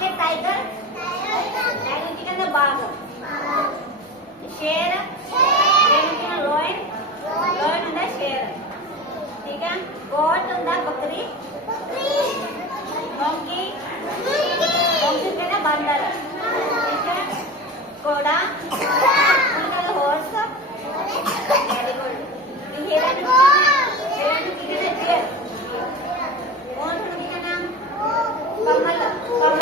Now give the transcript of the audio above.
आपले tiger tiger की कहना बाघ शेर लॉयन लॉयन होता शेर ठीक है गोट होता बकरी डोंकी डोंकी कहना बंदर ठीक है घोड़ा कहना हॉर्स वेरी गुड हिरन हिरन की कहना डियर कौन की कहना कमल कमल